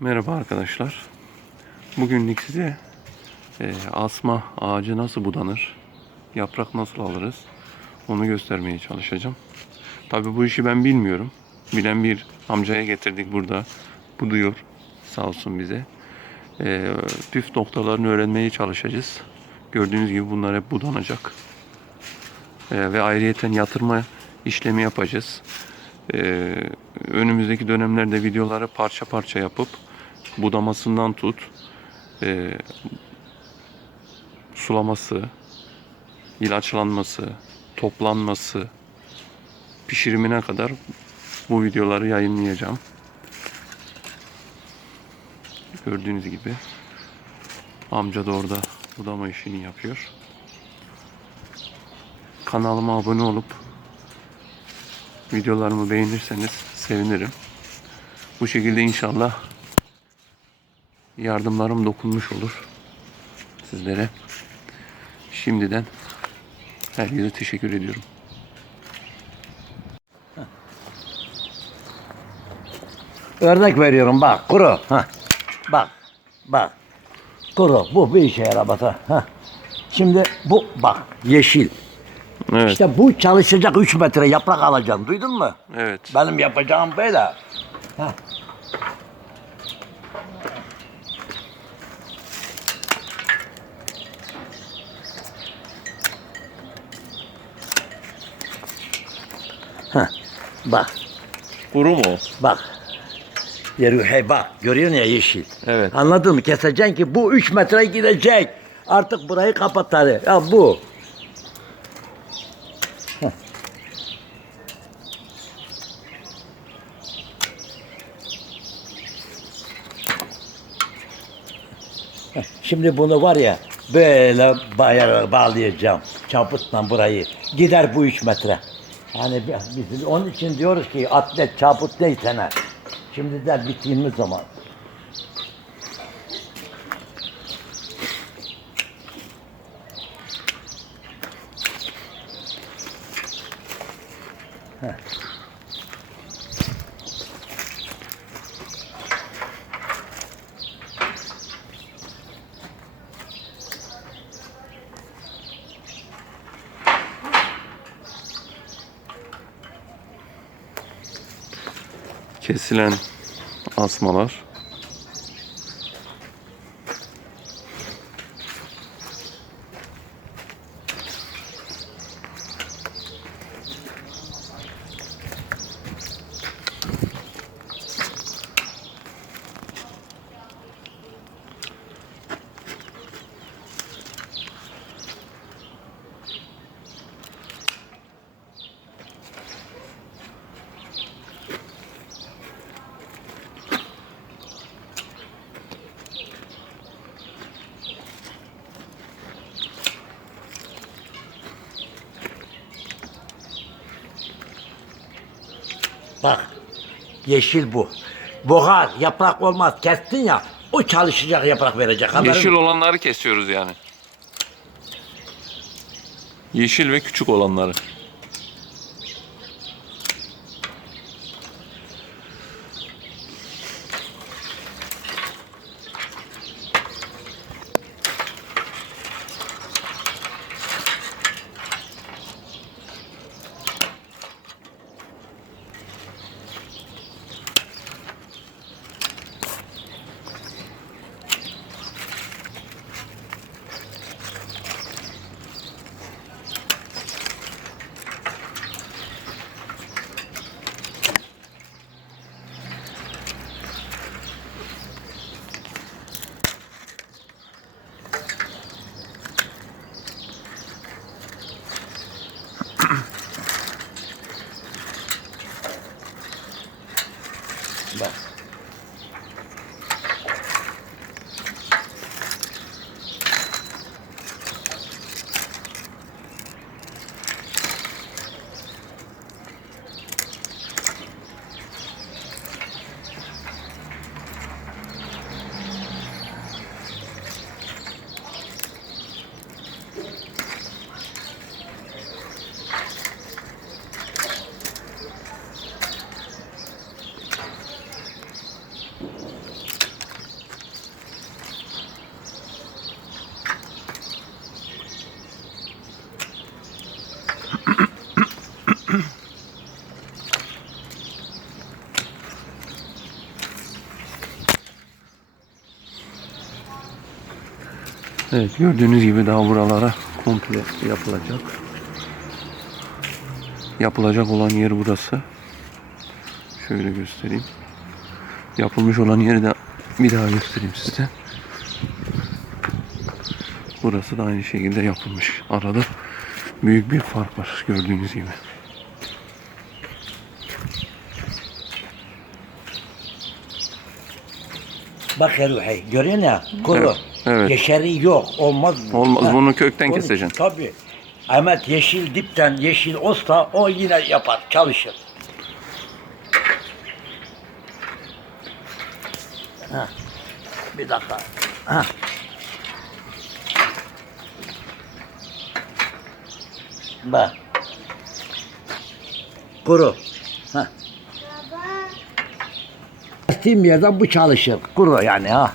Merhaba arkadaşlar. Bugünlük size e, asma ağacı nasıl budanır, yaprak nasıl alırız onu göstermeye çalışacağım. Tabi bu işi ben bilmiyorum. Bilen bir amcaya getirdik burada. Buduyor sağ olsun bize. E, püf noktalarını öğrenmeye çalışacağız. Gördüğünüz gibi bunlar hep budanacak. E, ve ayrıyeten yatırma işlemi yapacağız. E, önümüzdeki dönemlerde videoları parça parça yapıp budamasından tut e, sulaması, ilaçlanması, toplanması, pişirimine kadar bu videoları yayınlayacağım. Gördüğünüz gibi amca da orada budama işini yapıyor. Kanalıma abone olup videolarımı beğenirseniz sevinirim. Bu şekilde inşallah yardımlarım dokunmuş olur sizlere. Şimdiden herkese teşekkür ediyorum. Örnek veriyorum bak kuru. Hah. Bak bak. Kuru bu bir işe yaramaz ha. Hah. Şimdi bu bak yeşil. Evet, İşte bu çalışacak 3 metre yaprak alacaksın duydun mu? evet. Benim yapacağım böyle. Hah. Hah. Bak Kuru mu? bak. Yeri hey bak görüyorsun ya yeşil. Evet. Anladın mı? Keseceksin ki bu 3 metre gidecek. Artık burayı kapatar. Ya bu. Heh. Heh, Şimdi bunu var ya böyle bayar bağlayacağım. Çaputla burayı. Gider bu 3 metre. Yani bi- biz onun için diyoruz ki atlet çaput değsene. Şimdi de bittiğimiz zaman. Kesilen asmalar. Bak yeşil bu. Buhar yaprak olmaz. Kestin ya o çalışacak yaprak verecek. Haberin Yeşil olanları kesiyoruz yani. Yeşil ve küçük olanları. bless. Evet gördüğünüz gibi daha buralara komple yapılacak. Yapılacak olan yer burası. Şöyle göstereyim. Yapılmış olan yeri de bir daha göstereyim size. Burası da aynı şekilde yapılmış. Arada büyük bir fark var gördüğünüz gibi. Bak Eruhay görüyorsun ya kuru. Evet, evet. Yeşeri yok olmaz. Olmaz, Ha, bunu kökten için keseceksin. Tabii. Ahmet yeşil dipten yeşil olsa o yine yapar çalışır. Ha. Bir dakika. Ha. Bak. Kuru. Ha. Kestiğim yerden bu çalışır. Kuru yani ha.